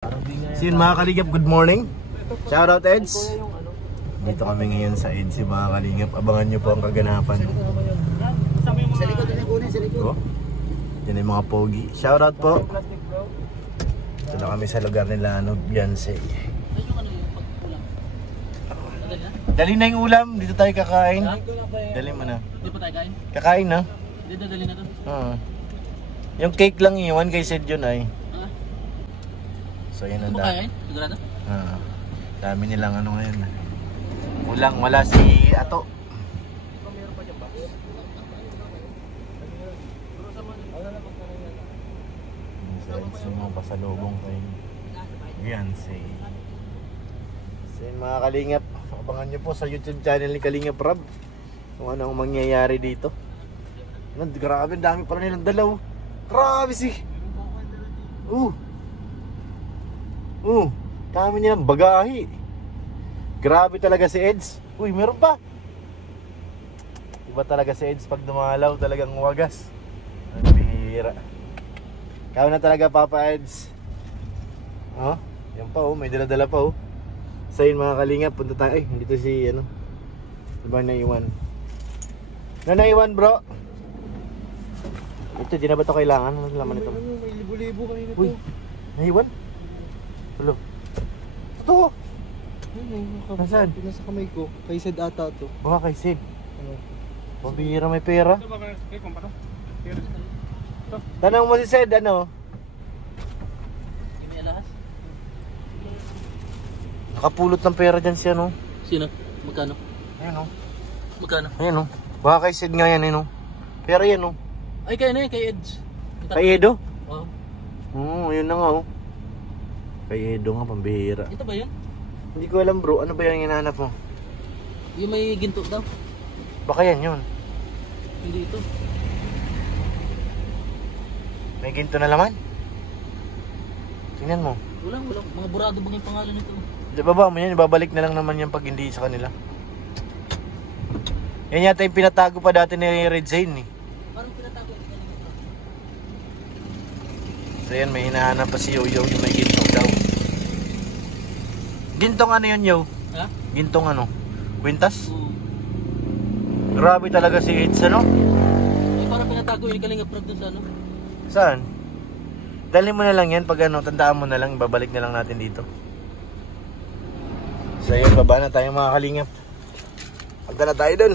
So yun mga kalingap, good morning. Shoutout Eds. Dito kami ngayon sa Eds mga kalingap. Abangan nyo po ang kaganapan. Sa likod na kunin, sa likod. Oh, yan yung mga pogi. Shoutout po. Ito na kami sa lugar nila, Beyonce. Dali na yung ulam, dito tayo kakain. Dali mo na. Hindi pa tayo kain? Kakain na. Hindi, dali na to. Yung cake lang iwan kay Sid yun ay. So yun ang dami. Sigurado? Dami nilang ano ngayon. Wala si Ato. Sa mga pasalubong kay Beyonce. So yun mga kalingap, abangan nyo po sa YouTube channel ni Kalingap Rab kung ano ang mangyayari dito. Grabe, dami pala nilang dalaw. Grabe si kami nilang bagahe. Grabe talaga si Eds. Uy, meron pa. Iba talaga si Eds pag dumalaw, talagang wagas. Ang bihira. Kaya na talaga Papa Eds. Yan pa may dala-dala pa So yun mga kalingap, punta tayo. Ay, dito si ano ba naiwan? Naiwan bro. Ito, di na ba ito kailangan? Ano laman ito? May libo-libo kanina to. Uy, naiwan? Hello. Ito. Nasaan? Nasa kamay ko. Kay Sid ata to. Baka kay Sid. Pabihira may pera. Tanong mo si Sid ano? May alahas? Nakapulot ng pera dyan siya no? Sino? Magkano? Ayan o. Magkano? Ayan o. Baka kay Sid nga yan eh no? Pera yan o. Ay kaya na kay Eds. Kay Edo? Oo. Yun na nga o. Kay Edo nga, pambihira. Ito ba yun? Hindi ko alam bro, ano ba yung hinahanap mo? Yung may ginto daw. Baka yan yun. Hindi ito. May ginto na laman? Tingnan mo. Wala. Mga burado ba yung pangalan nito? Di ba mo yan? Ibabalik na lang naman yan pag hindi sa kanila. Yan yata yung pinatago pa dati ni Red Zane eh. Parang pinatago ito kanina. So yan, may hinahanap pa si Yo-Yo yung may gintong daw. Gintong ano yun, Yo? Ha? Gintong ano? Kwintas? Oo. Grabe talaga si Eds, ano? Ay parang pinatago yung Kalingap Rab dun sa ano? Saan? Dali mo na lang yan pag ano, tandaan mo na lang, babalik na lang natin dito. So yun, baba na tayo mga kalingap. Punta na tayo dun.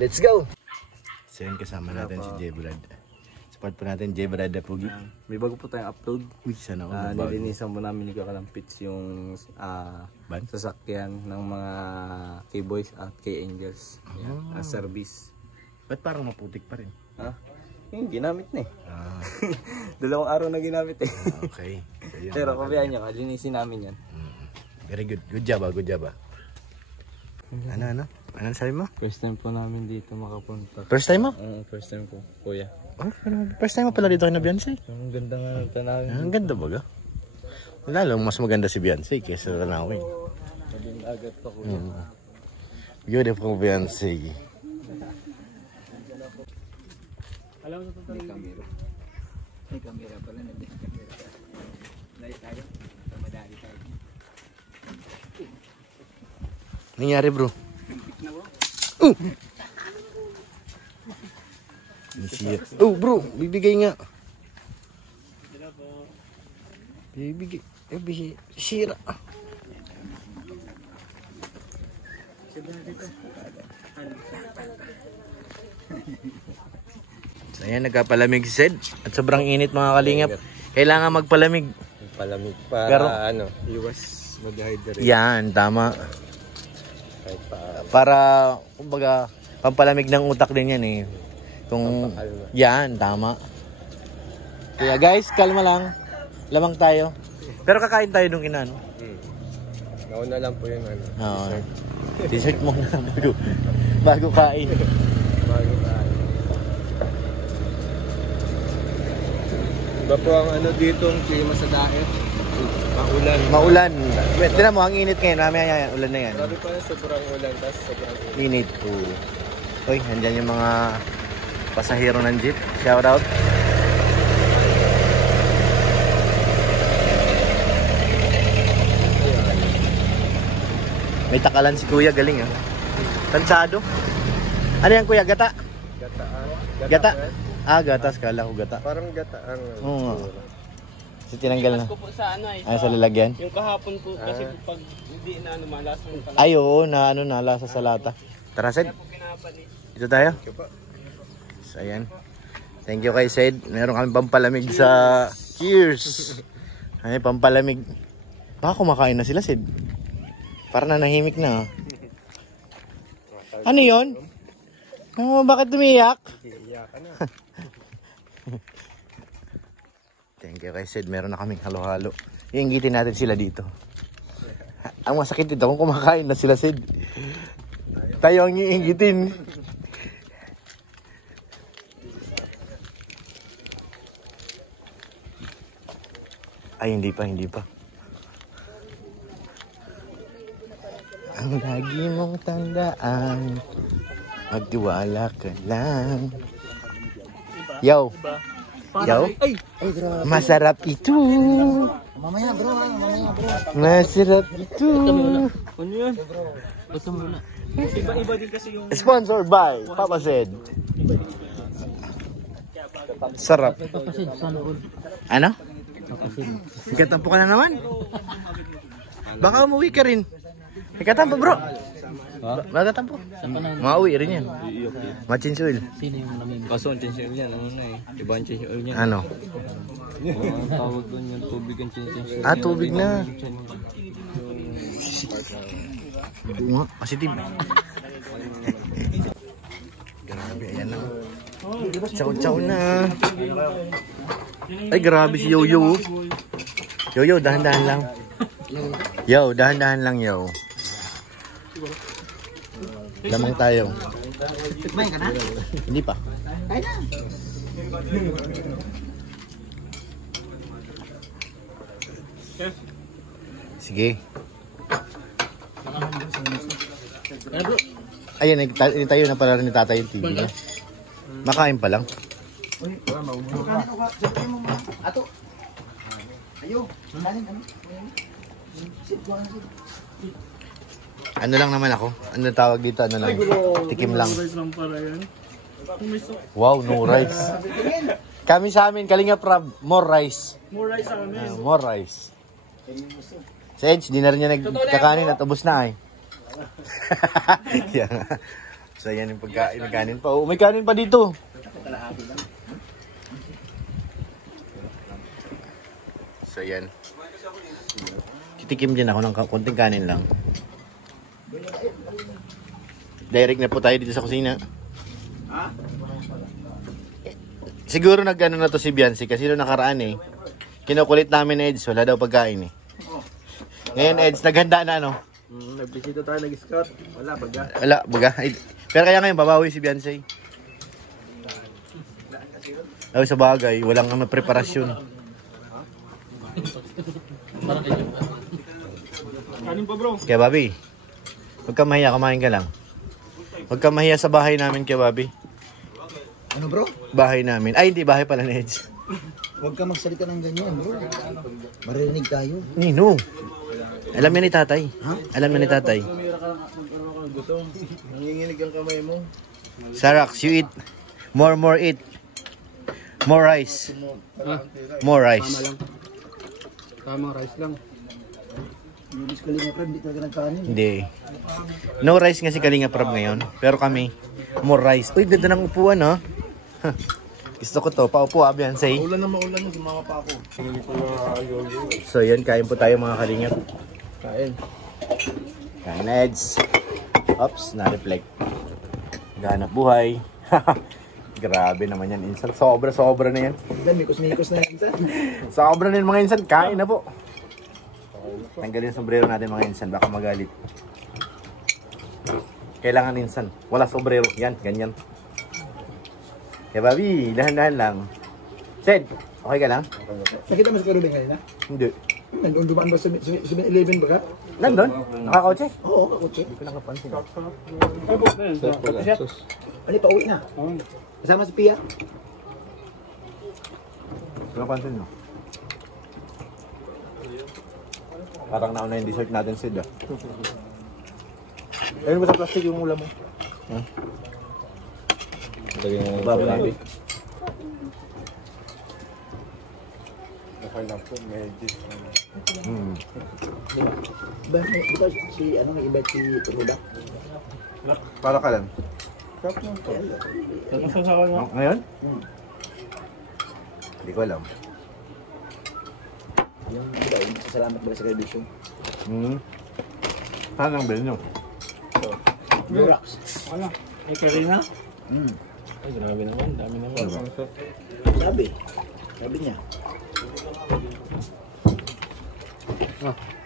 Let's go! So yun, kasama natin si J. Brad. Support po natin J. Brad na Pugi. May bago po tayong upload. Uy, sana ako Nilinisan po namin ni Kakalampits yung sasakyan ng mga K-Boys at K-Angels. Service. Ba't parang maputik pa rin? Yung ginamit na eh. Dalawang araw na ginamit eh. Okay. So, yun, pero kabayaan nyo, linisin namin yan. Very good. Good job good job Ano? Ano sabi mo? First time po namin dito makapunta. First time mo? First time po, kuya. First time mo pala dito kay na Beyonce? Ang ganda nga ng tanawin. Ang ganda baga. Lalo, mas maganda si Beyonce kaysa tanawin. Maging agad pa kuya. Beautiful Beyonce. Alam mo ito camera. May camera pala na din. Light tayo. Madali tayo. Nangyari bro? Bro, bibigay nga. Bibigay. Sira. So ayan, nagkapalamig si Sid. At sobrang init mga kalingap. Kailangan magpalamig. Palamig para pero, iwas mag-hydrate. Yan, tama. Para, kumbaga, pampalamig ng utak din yan eh. Kung, yan, tama. Kaya guys, kalma lang. Lamang tayo. Pero kakain tayo nung ina, no? Nauna lang po yun, dessert. Dessert muna bago kain. Bago kain. Iba po ang ano dito, ang klima sa daet. Maulan. Tignan mo, ang init ngayon. Mamaya yan, ulan na yan. Grabe pa, sobrang ulan, tapos sobrang init. Uy, andyan yung mga pasahero ng jeep. Shout out. May takalan si kuya, galing ah. Tansado. Ano yan kuya, gata? Gata? Ah, gatas, kala ko gata. Parang gata ang... Oo nga. Kasi tinanggal na. Ko po sa ano Ay, sa lalagyan? Yung kahapon po kasi pag hindi na ano malasang pala. Ay, oo, na ano, nalasa sa lata. Tara, Sed. Ito tayo. So, ayan. Thank you kay Sed. Meron kami pampalamig sa... Cheers! Ay, pampalamig. Baka kumakain na sila, Sed. Para na nahimik na. Ano yun? Oh, bakit umiyak? Thank you kay Sed. Meron na kaming halo-halo. Iinggitin natin sila dito. Ang masakit dito kung kumakain na sila, Sed. Tayo ang iinggitin. Ay, hindi pa. Ang lagi mong tandaan, magtiwala ka lang. Yo! Yo! Masarap ito! Mamaya bro. Masarap ito! Ano yun? Basta muna. Iba-iba din kasi yung... Sponsored by Papa Sed. Sarap. Papasid, sana all. Ano? Papasid. Ikatampo ka na naman. Baka umuwi ka rin. Ikatampo bro. Magatampo. Saan pa na? Mauwi rin yan. Machins oil. Sino yung lamig? Kaso ang change oil yan, ano na eh. Iba ang change oil niya. Ano? Ang tawag doon yung tubig ang change oil. Ah, tubig na. Positive. Grabe, ayan na. Chow na. Ay, grabe si Yoyo. Yoyo, dahan-dahan lang. Yo, dahan-dahan lang, yo. Lamang tayo. Kumain ka na? Hindi pa. Kain na. Sige. Ano bro? Ayun, tayo na pala rin ni tatay yung TV niya. Makain pa lang. Ato. Ayo. Ano? Ano lang naman ako? Ano tawag dito? Ano lang? Tikim lang. Wow, no rice. Kami sa amin, Kalinga Prab, more rice. More rice sa amin. More rice. Si Edge, di na rin niya nagkakanin at ubos na eh. Yan. So yan yung pagkain. May kanin pa. Oh, may kanin pa dito. So yan. Kitikim din ako ng konting kanin lang. Direct na po tayo dito sa kusina. Siguro nag-ano na to si Biancy kasi nung nakaraan eh. Kinukulit namin Eds, wala daw pagkain eh. Ngayon Eds, naghanda na no? Nagbisita tayo, nag-scout. Wala, baga. Wala, baga. Pero kaya ngayon, babawi si Biancy. Ay, sa bagay, walang preparasyon. Kanin pa bro. Kaya Bobby, huwag ka mahiya, kumain ka lang. Huwag ka mahiya sa bahay namin kaya Bobby. Ano bro? Bahay namin. Ay, hindi, bahay pala ni Eds. Huwag ka magsalita ng ganyan bro. Maririnig tayo. Nino. Alam niya ni tatay. Ha? Alam niya ni tatay. Nanginginig ang kamay mo. Sarax, you eat. More eat. More rice. More rice. Tamang rice lang. Yung Kalinga Prab, hindi talaga nagkanin. Hindi. No rice nga si Kalinga Prab ngayon. Pero kami, more rice. Uy, ganda ng upuan ha. Gusto ko to. Paupo ha, Biancy. Ulan na maulan yung sumama pa ako. So yan, kain po tayo mga Kalingap. Kain. Kain na Eds. Oops, na-reflect. Ganap buhay. Grabe naman yan, insan. Sobra na yan. Dan, mikos-mikos na yan. Sobra na yan mga insan. Kain na po. Tanggalin yung sombrero natin mga insan. Baka magalit. Kailangan insan. Wala sombrero. Yan, ganyan. Kaya Bobby, dahan-dahan lang. Sed, okay ka lang? Nakita mo sa Karubing kanina? Hindi. Nandun dumaan ba sa 7-Eleven ba ka? Nandun? Nakakotse? Oo, kakotse. Hindi ko nakapansin. Ano, pauwi na? Kasama si Pia? Hindi ko nakapansin no? Parang nauna yung dessert natin, Sid ah. Ayun ba sa plastic yung ulam mo? Lagyan mo ng Baboy. baboy. Okay lang po, medyo. Diba si ano may iba si Ruda? Para ka lang. Ngayon? Hindi ko alam. Yung diba yung salamat ba sa television? Saan ang bill nyo? Durax. Ano? Ay, Karina? Ay, grabe naman. Dami naman. Sabi niya.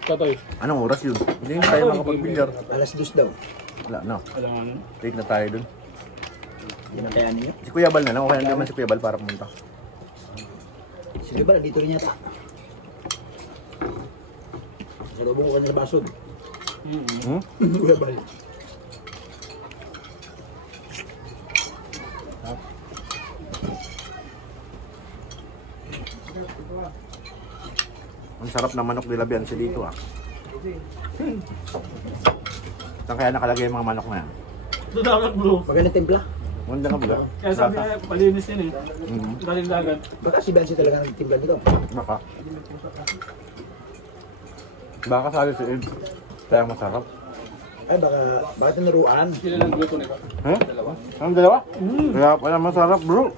Totoy. Anong oras yun? Hindi tayo makapag-bilyar. Alas 2 daw. Wala, no. Alam mo. Late na tayo dun. Hindi na kaya niyo. Si Kuya Bal na lang. Okay lang naman si Kuya Bal para pumunta. Sige ba, dito rin yata. Sa lubong ko kanila basod. Kuya Bal. Ang sarap ng manok nila Biansi dito ah. Saan kaya nakalagay yung mga manok na yan? Ito dapat bro. Maganda timpla. Ganda nga ba? Kaya sabi niya, palinis yun eh. Galing dagat. Baka si Bensi talaga nagtimpla nito. Baka. Baka sali si Ed. Kaya masarap. Ay baka tinuruan. Sila lang grupo nito. Eh? Ang dalawa? Kaya pala masarap bro.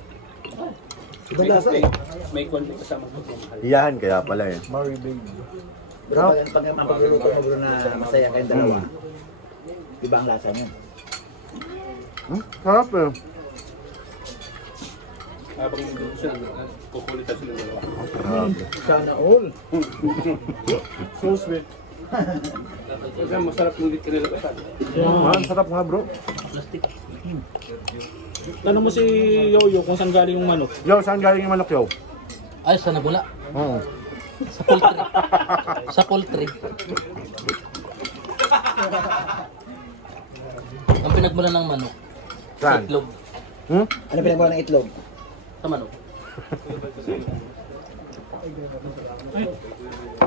Ibang lasa eh. May konti kasama. Iyahan kaya pala eh. Pero pag mapagluluto mo bro na masaya kayong dalawa. Iba ang lasa niya. Sarap eh. Habang hindi sila, kukulitan sila dalawa. Sana all. So sweet. Kasi masarap yung ulit kanila pa. Ang sarap nga bro. Tanong mo si Yoyo kung saan galing yung manok. Yo, saan galing yung manok yo? Ay, sa Nabula. Oo. Sa poultry. Sa poultry. Ang pinagmula ng manok. Sa Saan? itlog. Ano pinagmula ng itlog? Sa manok.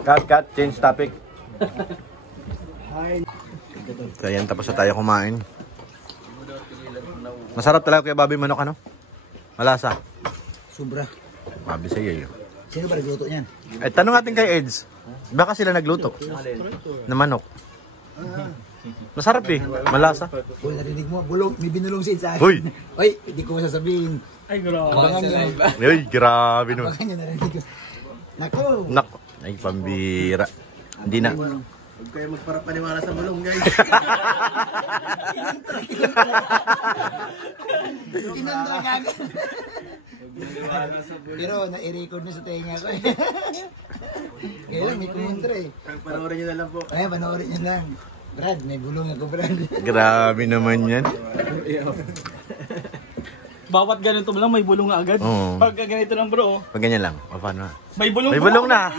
Cut, change topic. So yan, tapos na tayo kumain. Masarap talaga Kuya Bobby manok ano? Malasa. Sobra. Bobby sa'yo yun. Sino ba nagluto niyan? Eh, tanong natin kay Eds. Baka sila nagluto na manok. Masarap eh. Malasa. Uy, narinig mo, bulong, may binulong si Ed sa akin. Uy! Uy, hindi ko masasabihin. Ay, grabe. Abangan nyo. Uy, grabe naman. Abangan nyo, narinig ko. Nako! Nako. Ay, pambira. Hindi na. Huwag kayo magparapaniwala sa bulong, guys. Kinandra kagad. Pero na-i-record na sa tenga ko eh. Kaya lang, may kumontra eh. Panoorin nyo na lang po. Ay, panoorin nyo lang. Brad, may bulong ako, Brad. Grabe naman yan. Bawat ganito lang may bulong agad. Oo. Pag ganito lang bro, Pag ganyan lang. O, paano? may bulong May bro. bulong na.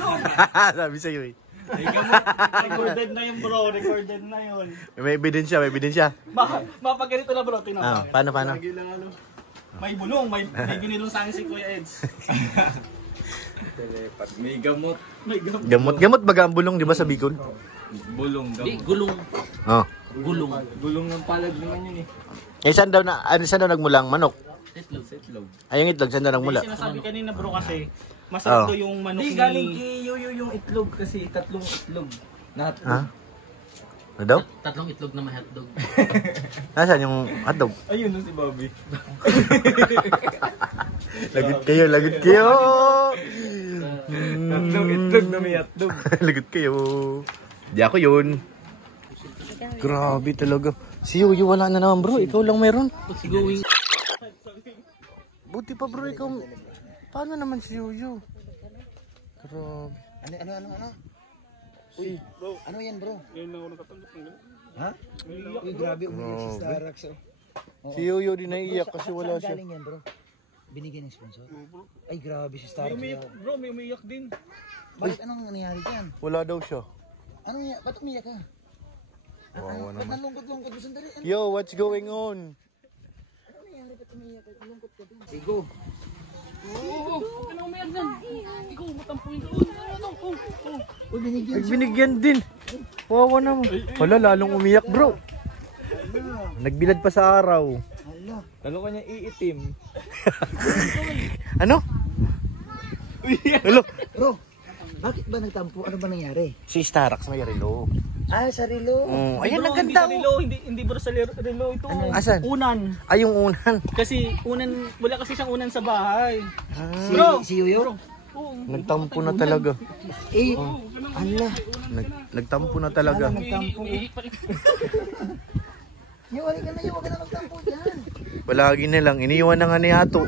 Sabi sa'yo eh. Ay, gamot. Recorded na yun bro, recorded na yun. May ebidensya, may ebidensya. Mapag ganito lang bro, tingnan mo. Ah, paano? May bulong, may ginilong sa akin si Kuya Eds. May gamot. May gamot. Gamot baga ang bulong, di ba sa Bicol? Bulong. Di, gulong. Oh. Gulong. Bulong ng palag naman yun eh. Eh, saan daw nagmulang manok? Itlog. Ay, yung itlog, saan daw nagmula? Sinasabi kanina bro kasi, masarap Oh. daw yung manok Hindi, ni... galing kay Yoyo yung itlog kasi tatlong itlog. Ha? Ano daw? Tatlong itlog na may hotdog. Nasaan yung hotdog? Ayun na si Bobby. Lagot kayo, lagot kayo! Tatlong itlog na may hotdog. Lagot kayo. Di ako yun. Grabe talaga. Si Yoyo wala na naman bro, ikaw lang meron. Si Going. Buti pa bro, ikaw. Paano naman si Yoyo? Grabe. Ano? Uy, ano yan bro? Ngayon lang ako nakatanggap ng ganun. Ha? Uy, grabe, umiyak si Starax. Si Yoyo din naiiyak kasi wala Saan siya. galing yan bro? Binigyan ng sponsor? Ay, grabe si Starax. Bro, may umiyak din. Bakit anong nangyari dyan? Wala daw siya. Anong nangyari? Ba't umiyak ka? Wawa Ba't naman. nalungkot-lungkot mo sandali? Ano Yo, what's going on? nangyari? Ba't umiyak ka? Nalungkot ka dun? Sigo. Ano umiyak dyan? Ikaw, matampuin ka. Uy, binigyan siya. Binigyan din. Wawa naman. Wala, lalong umiyak bro. Nagbilad pa sa araw. Hala. Lalo ka niya iitim. Ano? Hello? Bro, bakit ba nagtampo? Ano ba nangyari? Si Starax may relo. Ah, sa relo. Ayan, Bro, ang hindi ganda. sa relo, hindi bro sa relo ito. Asan? Unan. Ay, yung unan. Kasi wala kasi siyang unan sa bahay. Si, Bro! si Yuyo? Oo. Nagtampo na talaga. Eh, hala. Nagtampo na talaga. Nagtampo. Umihi pa rin. Iwalay ka na yun, huwag ka na magtampo dyan. Palagi na lang. Iniiwan na nga ni Ato.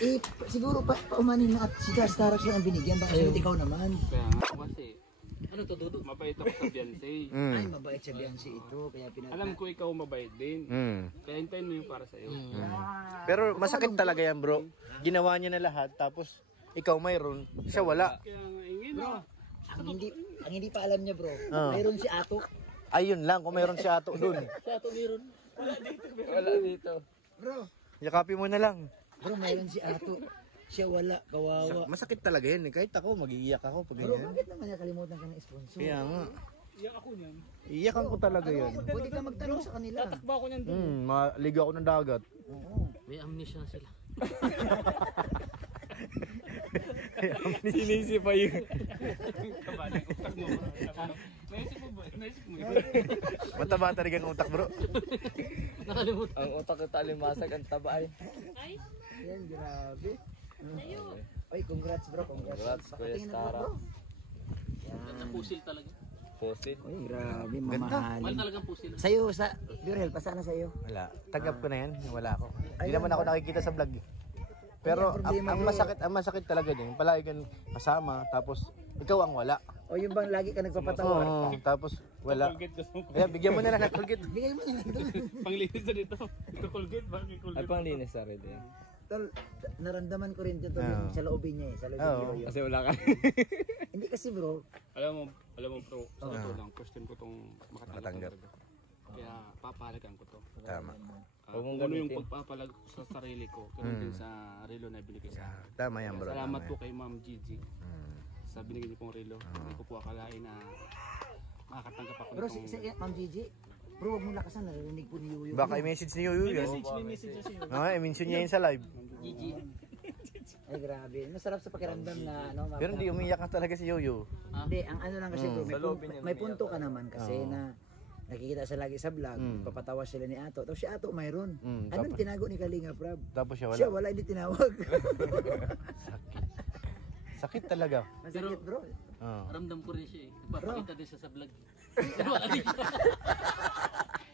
Eh, siguro paumanin na at si Starax yung ang binigyan. Baka sunod ikaw naman. Kaya nga kasi, Ano to, Dudu? mabait ako sa Beyonce. Ay, mabait sa Beyonce ito. Kaya Alam ko ikaw mabait din. Kaya hintayin mo yung para sa'yo. Pero masakit talaga yan, bro. Ginawa niya na lahat, tapos ikaw mayroon, siya wala. Kaya nga, ingin na. Ang hindi pa alam niya, bro. Mayroon si Ato. Ayun lang, kung mayroon si Ato dun. Sa ito meron. Wala dito. Bro, Yakapin mo na lang. bro, mayroon si Ato. Siya wala, kawawa. Masakit talaga yan. Kahit ako, mag-iiyak ako pag Bro, ganyan. bakit naman niya kalimutan ka ng sponsor? Kaya nga. Iyak ako niyan. Iyakan ko talaga yan. Pwede ka magtanong sa kanila. Tatakbo ako niyan, Dudu. Maligo ako ng dagat. May amnesia na sila. Sinisi pa yun. Kabalang utak mo. Naisip mo ba? Naisip mo yun? Mataba talaga ang utak, bro. Nakalimutan. Ang utak ko talimasag, ang taba ay. Yan, grabe. Oy, congrats bro, congrats. Congrats, Kuya Patingin na bro. Ganda pusil talaga. Posit. Oy, grabe, mamahalin. Mahal talagang pusil. Sa'yo, sa Durel, pasana sa'yo. Wala. Tagap ko na yan. Wala ako. Hindi naman ako nakikita sa vlog eh. Pero Ay, ang problema, ang masakit talaga din. Palagi kang kasama, tapos ikaw ang wala. O yung bang lagi ka nagpapatawa. Oo, tapos wala. Colgate gusto mo. Kaya bigyan mo na lang ng Colgate. Bigay mo na lang doon. Panglinis na dito. Ito Colgate, bakit Ay, Colgate? pang linis na rin eh. Tol, naramdaman ko rin dito Oo. sa loobin niya eh. Sa loobin Oo. niya. Kasi wala ka. Hindi kasi bro, Alam mo bro, sa totoo lang, question ko tong Makatanggap. makatanggap. Kaya papahalagaan ko to. Tama. Huwag mong Kung ano yung gamitin. pagpapalag ko sa sarili ko, ganun din sa relo na binigay sa akin. Tama yan, bro. Salamat Tama po yan. kay Ma'am Gigi sa binigay niyo pong relo. Hindi ko po akalain na makakatanggap ako bro, nitong... Ma'am Gigi, bro, huwag mo lakasan, narinig po ni Yuyo. Baka i-message ni Yuyu yan. May message na sa'yo. I-mention niya yun sa live. Gigi. Ay, grabe. Masarap sa pakiramdam na, ano, Pero hindi umiyak na talaga si Yuyu. Hindi, ang ano lang kasi bro, may, Sa lobby niya may punto ka naman kasi na nakikita siya lagi sa vlog, papatawa sila ni Ato. Tapos si Ato mayroon. Anong tinago ni Kalinga Prab? Tapos siya Siya wala. wala, hindi tinawag. Sakit talaga. Masakit bro. Oo. Ramdam ko rin siya eh. Papakita din siya sa vlog. Wala din siya.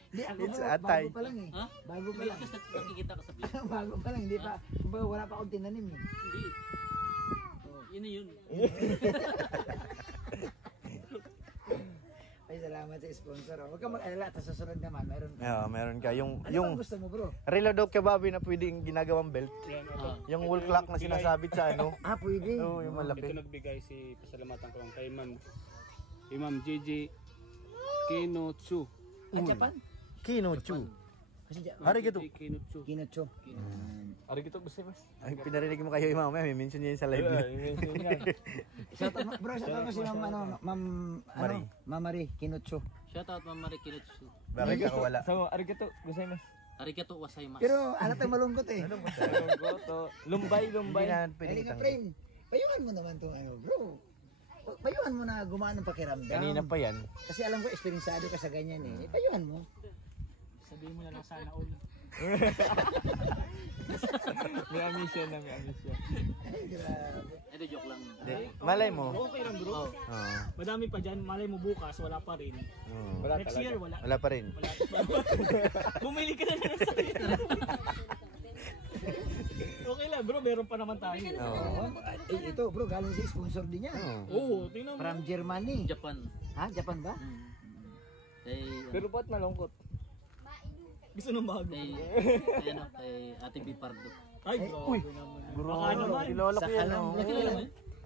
Hindi, ako It's bro, atay. bago pa lang eh. Ha? Bago pa Hindi, lang. kasi nakikita ka sa vlog. Bago pa lang, hindi pa. Kumbaga wala pa akong tinanim eh. Hindi. Yun na yun. Ay, salamat sa sponsor. Huwag kang mag-alala, tapos susunod naman, meron ka. Yeah, meron ka. Yung Ano bang gusto mo bro? reload kebabi na pwedeng ginagawang belt. Ah. Yung wall clock na sinasabit sa ano. Ah, pwede. Oo, yung Ito malaki. nagbigay si pasalamatan ko lang kay Ma'am Gigi Kinotsu. Ah, Japan? Kinochu. Kasi Arigato. Gigi Kinotsu. Kinacho. Ari kita gusto mas. Ay, pinarinig mo kayo yung mamaya, may mention niya yun sa live niya. Bro, shout out mo si Ma'am, ano, Ma'am, Marie. Ma'am Marie, Kinacho. Shoutout Ma'am Marie Kinutsu. Bakit ako wala? So, ari kita gusto mas. Arigato wasaimasu. Pero, alatang malungkot eh. Goto. Lumbay, Hindi lumbay. na pwede Ay, nga, kitang... friend. Payuhan mo naman itong ano, bro. Payuhan mo na gumaan ng pakiramdam. Kanina pa yan. Kasi alam ko, esperiensado ka sa ganyan eh. Payuhan mo. Sabihin mo na lang sana all. May amisya na, may amisya. Ay, grabe. Ito joke lang. Malay mo. Okay lang bro. Oo. Madami pa dyan. Malay mo bukas, wala pa rin. Oo. Wala Next talaga. year, wala. Wala pa rin. Wala pa. Bumili ka na lang sa Okay lang bro, meron pa naman tayo. Oo. Eh, ito bro, galing sa sponsor din yan. Oo, tingnan mo. From Germany. Japan. Ha? Japan ba? Pero ba't malungkot? Gusto nang bago. Kay Ate B Pardo. Ay, Uy. grabe naman. Bro, Baka naman. kilala ko yan. oh. Nakilala mo?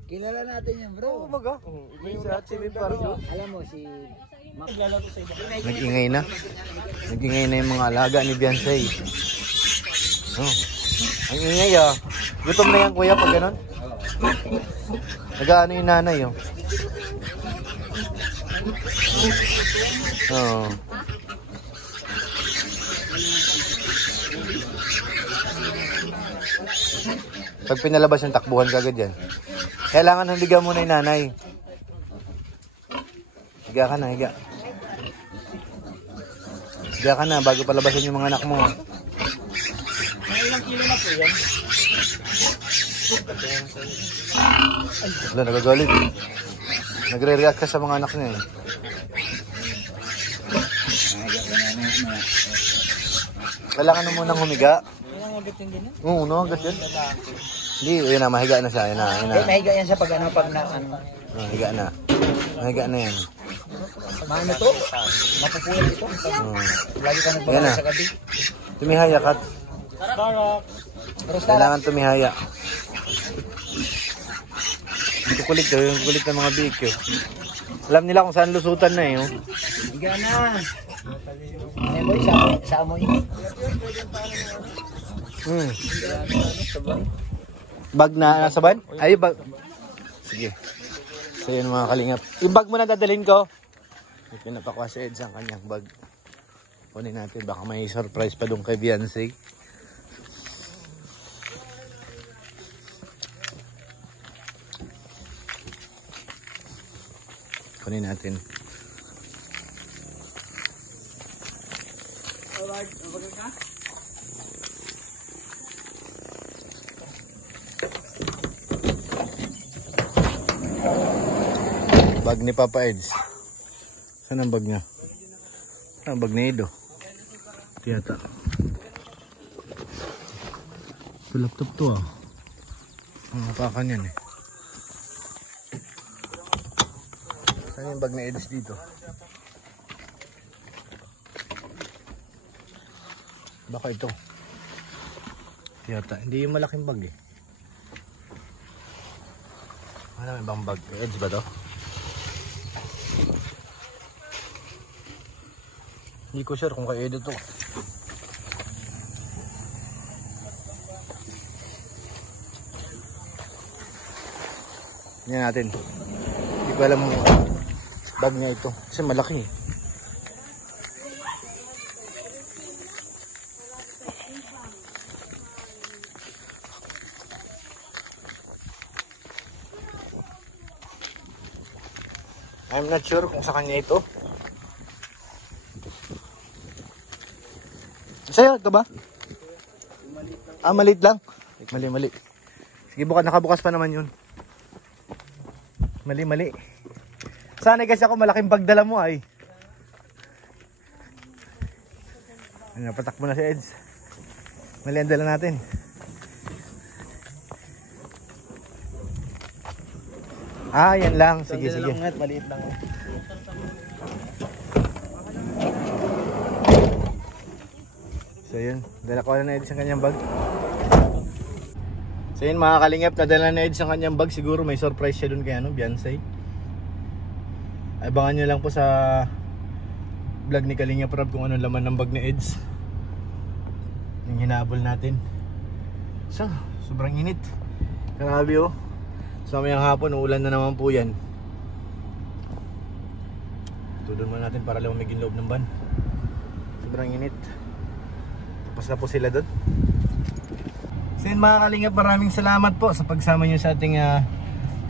Kilala natin yan bro. Oo, baga. Sa TV Pardo. Alam mo si Mac. Naglalaro sa iba. Nag-ingay na. Nag-ingay na yung mga alaga ni Beyonce. Oh. Ang ingay ah. Gutom na yan kuya pag ganon. Nag-ano yung nanay oh. Oo. Pag pinalabas yung takbuhan kagad yan. Kailangan humiga muna yung nanay. Higa ka na, higa. Higa ka na bago palabasan yung mga anak mo. Ilang kilo na po yan? Wala, nagagalit. Nagre-react ka sa mga anak niya eh. Kailangan mo munang humiga. Oo, no, agad yan. Hindi, yun na, mahiga na siya. Yun na, yun na. Mahiga yan siya pag ano, pag na ano. Mahiga na. Mahiga na yan. Maano to? Mapupulan ito. Lagi ka Yan nagbabasa na. sa gabi. Tumihaya ka. Kailangan tumihaya. Ito kulit to, yung kulit ng mga BQ. Alam nila kung saan lusutan na eh. Oh. Higa na. Ano boy, sa amoy. Bag na nasa ban? Ay, bag. Sige. So yun mga kalingap. Yung bag mo na dadalhin ko. Pinapakuha si Eds ang kanyang bag. Kunin natin. Baka may surprise pa doon kay Beyonce. Kunin natin. Bag ni Papa Eds. Saan ang bag niya? Ang bag ni Edo. Tiyata. Ito laptop to ah. Ang hapakan yan eh. Saan yung bag ni Eds dito? Baka ito. Tiyata. Hindi yung malaking bag eh. Ano may ibang bag? Eds ba to? Hindi ko sure kung kay Edo to. Tingnan natin. Hindi ko alam bag niya ito. Kasi malaki eh. I'm not sure kung sa kanya ito. Sa'yo, ito ba? Ah, maliit lang. Mali. Sige, nakabukas pa naman yun. Mali. Sana kasi ako malaking pagdala mo ay. Napatak mo na si Eds. Mali ang dala natin. Ah, yan lang. Sige. Maliit lang. So yun, dala ko na Eds ang kanyang bag. So yun mga kalingap, nadala na Eds ang kanyang bag. Siguro may surprise siya dun kay Beyonce. Abangan nyo lang po sa vlog ni Kalingap Rob kung ano laman ng bag ni Eds. Yung hinabol natin. So, sobrang init. Grabe oh. So mayang hapon, uulan na naman po yan. Tudon mo natin para lumamig yung loob ng van. Sobrang init. Tapos na po sila doon. So yun mga kalingap, maraming salamat po sa pagsama nyo sa ating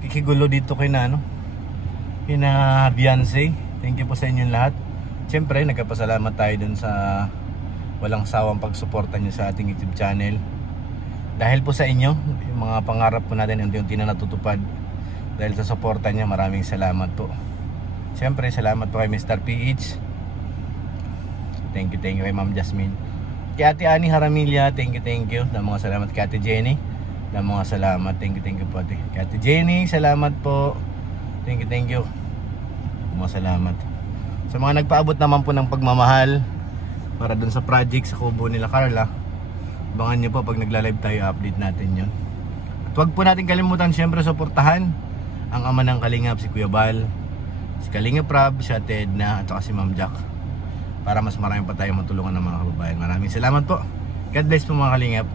kikigulo dito kay kina Beyonce. Thank you po sa inyong lahat. Siyempre nagkapasalamat tayo dun sa walang sawang pagsuporta nyo sa ating YouTube channel. Dahil po sa inyo, yung mga pangarap po natin unti-unti na natutupad. Dahil sa suporta nyo, maraming salamat po. Siyempre salamat po kay Mr. PH. Thank you kay Ma'am Jasmine. Kay Ate Ani Haramilla, thank you. Na mga salamat kay Ate Jenny. Na mga salamat, thank you po ate. Kay Ate Jenny, salamat po. Thank you. Mga salamat. Sa mga nagpaabot naman po ng pagmamahal para dun sa project sa kubo nila Carla, abangan nyo po pag nagla-live tayo, update natin yun. At huwag po natin kalimutan syempre suportahan ang ama ng Kalingap, si Kuya Bal, si Kalingap Rob, si Ate Edna, at saka si Ma'am Jack, para mas marami pa tayong matulungan ng mga kababayan. Maraming salamat po. God bless po mga Kalingap.